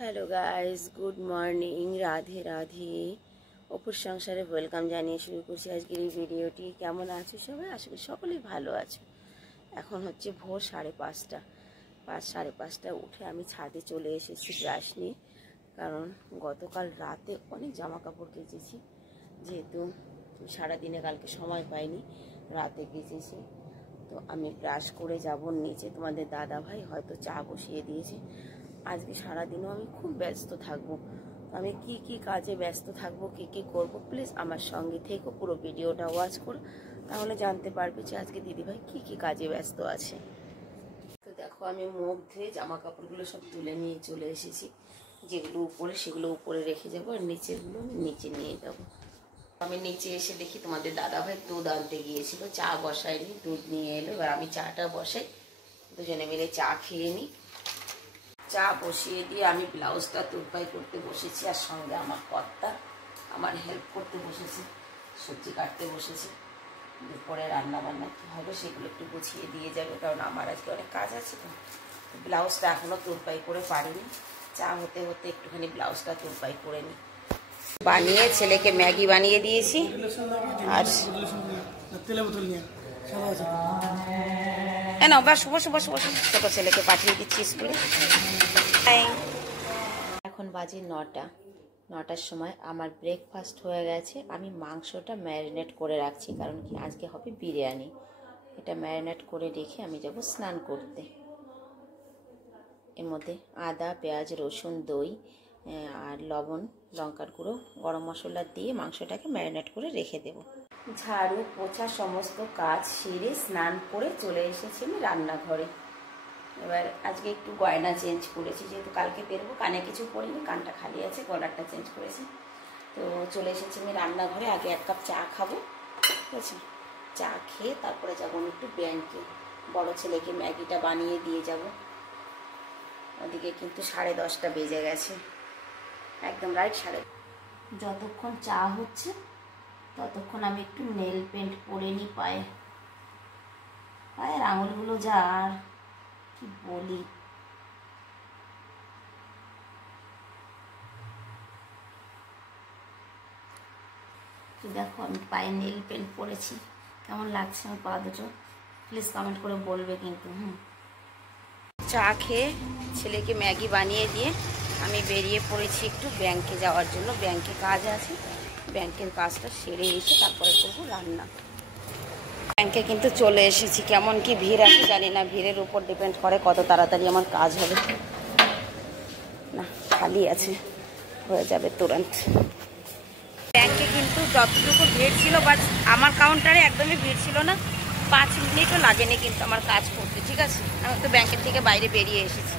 Hello guys, good morning, Radhe Radhe. অপুর সংসারে welcome জানিয়ে শুরু করছি আজকের এই ভিডিওটি। কেমন আছো সবাই? আশা করি সকলেই ভালো আছো। এখন হচ্ছে ভোর 5:30। 5:30 উঠে আমি ছাদে চলে এসেছি ব্রাশ নিয়ে, কারণ গতকাল রাতে অনেক জামা কাপড় কেচেছি। যেহেতু সারাদিনে কালকে সময় পাইনি, রাতে কেচেছি। তো আমি ব্রাশ করে যাব নিচে। তোমাদের দাদা ভাই হয়তো চা বসিয়ে দিয়েছে। আজকে সারাদিনও আমি খুব ব্যস্ত থাকবো। আমি কি কি কাজে ব্যস্ত থাকবো, কি কি করব, প্লিজ আমার সঙ্গে থেকো, পুরো ভিডিওটা ওয়াচ করো, তাহলে জানতে পারবে যে আজকে দিদিভাই কি কি কাজে ব্যস্ত আছে। তো দেখো, আমি মুখ ধুয়ে জামা কাপড়গুলো সব তুলে নিয়ে চলে এসেছি। যেগুলো উপরে সেগুলো উপরে রেখে যাবো, আর নিচেরগুলো আমি নিচে নিয়ে যাবো। আমি নিচে এসে দেখি তোমাদের দাদাভাই দুধ আনতে গিয়েছিল, চা বসায়নি, দুধ নিয়ে এলো। এবার আমি চাটা বসাই, দুজনে মিলে চা খেয়ে নিই। চা বসিয়ে দিয়ে আমি ব্লাউজটা তুরপাই করতে বসেছি, আর সঙ্গে আমার কর্তা আমার হেল্প করতে বসেছি, সবজি কাটতে বসেছি। দুপুরে রান্না বান্না কী হবে সেগুলো একটু গুছিয়ে দিয়ে যাবে, কারণ আমার আজকে অনেক কাজ আছে। তো ব্লাউজটা এখনও তুরপাই করে পারিনি। চা হতে হতে একটুখানি ব্লাউজটা তুরপাই করে নিই। বানিয়ে ছেলেকে ম্যাগি বানিয়ে দিয়েছি, আর না বা শুভ শুভ শুভ ছোট ছেলেকে পাঠিয়ে দিচ্ছি স্কুলে। এখন বাজে 9টার সময় আমার ব্রেকফাস্ট হয়ে গেছে। আমি মাংসটা ম্যারিনেট করে রাখছি, কারণ কি আজকে হবে বিরিয়ানি। এটা ম্যারিনেট করে রেখে আমি যাব স্নান করতে। এর মধ্যে আদা, পেঁয়াজ, রসুন, দই আর লবণ, লঙ্কার গুঁড়ো, গরম মশলা দিয়ে মাংসটাকে ম্যারিনেট করে রেখে দেব। ঝাড়ু পোছা সমস্ত কাজ সেরে স্নান করে চলে এসেছি আমি রান্নাঘরে। এবার আজকে একটু গয়না চেঞ্জ করেছি, যেহেতু কালকে বেরোবো। কানে কিছু পরিনি, কানটা খালি আছে, গলাটা চেঞ্জ করেছি। তো চলে এসেছি আমি রান্নাঘরে। আগে 1 কাপ চা খাবো, ঠিক আছে? চা খেয়ে তারপরে যাবো আমি একটু ব্যাংকে। বড় ছেলেকে ম্যাগিটা বানিয়ে দিয়ে যাব। ওদিকে কিন্তু 10:30 বেজে গেছে, একদম রাইট 10:30। যতক্ষণ চা হচ্ছে ততক্ষণ আমি একটু নেল পেন্ট করে নিই পায়ের আঙুলগুলো যা আর কি বলি। দেখো, আমি পায়ে নেল পেন্ট করেছি, কেমন লাগছে আমার পা দুটো প্লিজ কমেন্ট করে বলবে কিন্তু। চা খেয়ে ছেলেকে ম্যাগি বানিয়ে দিয়ে আমি বেরিয়ে পড়েছি একটু ব্যাংকে যাওয়ার জন্য। ব্যাংকে কাজ আছে, ব্যাংকের কাজটা সেরে এসে তারপরে করবো রান্না। ব্যাংকে কিন্তু চলে এসেছি। কেমন কি ভিড় আছে জানি না, ভিড়ের উপর ডিপেন্ড করে কত তাড়াতাড়ি আমার কাজ হবে। না, খালি আছে, হয়ে যাবে তুরন্ত। ব্যাংকে কিন্তু যতটুকু ভিড় ছিল, বাট আমার কাউন্টারে একদমই ভিড় ছিল না। 5 মিনিটও লাগেনি কিন্তু আমার কাজ করতে, ঠিক আছে? আমি তো ব্যাংকের থেকে বাইরে বেরিয়ে এসেছি।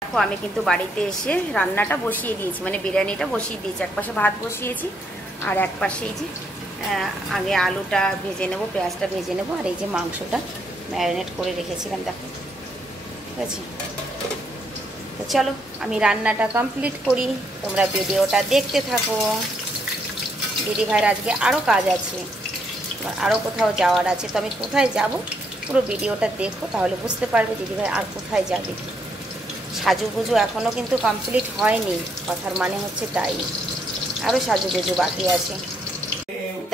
দেখো, আমি কিন্তু বাড়িতে এসে রান্নাটা বসিয়ে দিয়েছি, মানে বিরিয়ানিটা বসিয়ে দিয়েছি। একপাশে ভাত বসিয়েছি, আর একপাশে এই যে আগে আলুটা ভেজে নেব, পেঁয়াজটা ভেজে নেব, আর এই যে মাংসটা ম্যারিনেট করে রেখেছিলাম, দেখো, ঠিক আছে? তো চলো আমি রান্নাটা কমপ্লিট করি, তোমরা ভিডিওটা দেখতে থাকো। দিদিভাইয়ের আজকে আরও কাজ আছে, আরও কোথাও যাওয়ার আছে। তো আমি কোথায় যাব পুরো ভিডিওটা দেখো, তাহলে বুঝতে পারবে দিদিভাই আর কোথায় যাবে। সাজুগুজু এখনও কিন্তু কমপ্লিট হয়নি, কথার মানে হচ্ছে তাই, আরও সাজুগুজু বাকি আছে।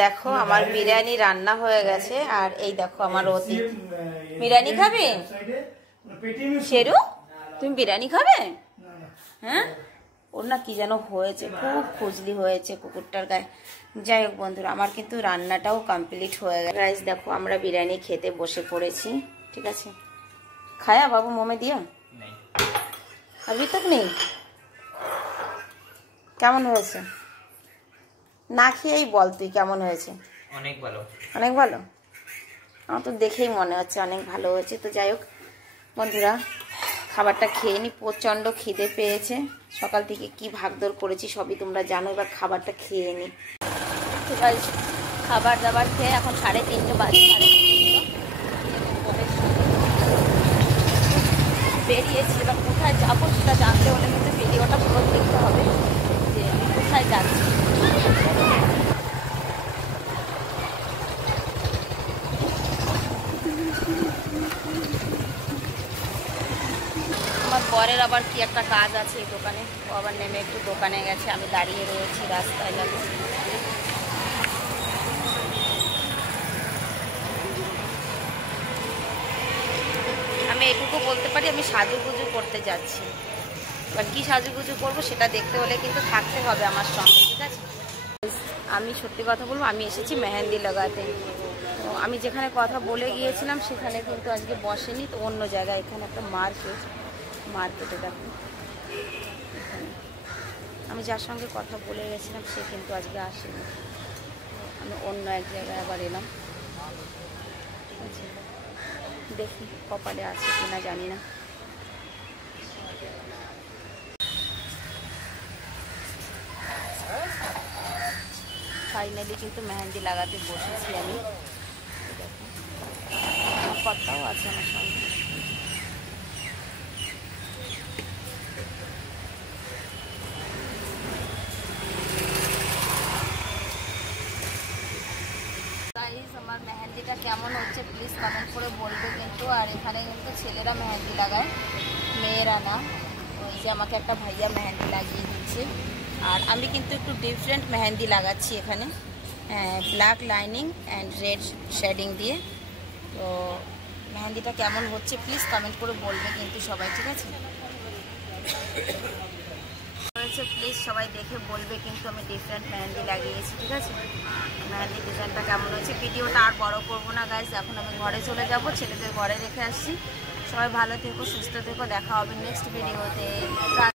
দেখো, আমার বিরিয়ানি রান্না হয়ে গেছে, আর এই দেখো আমার অতীত। বিরিয়ানি খাবে শেরু? তুমি বিরিয়ানি খাবে? হ্যাঁ, ওর না কি যেন হয়েছে, খুব খুজলি হয়েছে কুকুরটার গায়ে। যাই হোক বন্ধুরা, আমার কিন্তু রান্নাটাও কমপ্লিট হয়ে গেছে। গাইস দেখো, আমরা বিরিয়ানি খেতে বসে পড়েছি, ঠিক আছে? খায়া বাবু মোমে দিয়া अभी तक नहीं। কেমন হয়েছে না খেয়েই বল তুই, কেমন হয়েছে? অনেক ভালো, অনেক ভালো। আমার তো দেখেই মনে হচ্ছে অনেক ভালো হয়েছে। তো যাই হোক বন্ধুরা, খাবারটা খেয়ে নি, প্রচণ্ড খিদে পেয়েছে। সকাল থেকে কি ভাগদৌড় করেছি সবই তোমরা জানো। এবার খাবারটা খেয়ে নি। তো গাইস, খাবার দাবার খেয়ে এখন 3:30 বাজে। বেরিয়েছি, এবার কোথায় যাবো সেটা জানতে হলে কিন্তু ভিডিওটা পুরো দেখতে হবে যে আমি কোথায় যাচ্ছি। আমার বরের আবার কি একটা কাজ আছে এই দোকানে, ও আবার নেমে একটু দোকানে গেছে, আমি দাঁড়িয়ে রয়েছি রাস্তায়। দেখো আমি এটুকু বলতে পারি, আমি সাজুগুজু করতে যাচ্ছি। এবার কী সাজুগুজু করবো সেটা দেখতে হলে কিন্তু থাকতে হবে আমার সঙ্গে, ঠিক আছে? আমি সত্যি কথা বলবো, আমি এসেছি মেহেন্দি লাগাতে। তো আমি যেখানে কথা বলে গিয়েছিলাম সেখানে কিন্তু আজকে বসেনি, তো অন্য জায়গায়। এখানে একটা মার্কেটে দেখো, এখানে আমি যার সঙ্গে কথা বলে গেছিলাম সে কিন্তু আজকে আসেনি। আমি অন্য এক জায়গায় আবার এলাম, ঠিক আছে? দেখি কপালে আছে কিনা জানি না। ফাইনালি কিন্তু মেহেন্দি লাগাতে বসেছি আমি। কথাও আছে আমার সঙ্গে। আমার মেহেন্দিটা কেমন হচ্ছে প্লিজ কমেন্ট করে বলবে কিন্তু। আর এখানে কিন্তু ছেলেরা মেহেন্দি লাগায়, মেয়েরা না। ওই যে আমাকে একটা ভাইয়া মেহেন্দি লাগিয়ে দিচ্ছে। আর আমি কিন্তু একটু ডিফারেন্ট মেহেন্দি লাগাচ্ছি এখানে, black lining and red shading দিয়ে। তো মেহেন্দিটা কেমন হচ্ছে প্লিজ কমেন্ট করে বলবে কিন্তু সবাই, ঠিক আছে? প্লিজ সবাই দেখে বলবে কিন্তু আমি ডিফারেন্ট মেহেন্দি লাগিয়েছি, ঠিক আছে? মেহেন্দি ডিজাইনটা কেমন হয়েছে। ভিডিওটা আর বড় করবো না গাইস, এখন আমি ঘরে চলে যাব, ছেলেদের ঘরে রেখে আসছি। সবাই ভালো থেকো, সুস্থ থেকো, দেখা হবে নেক্সট ভিডিওতে।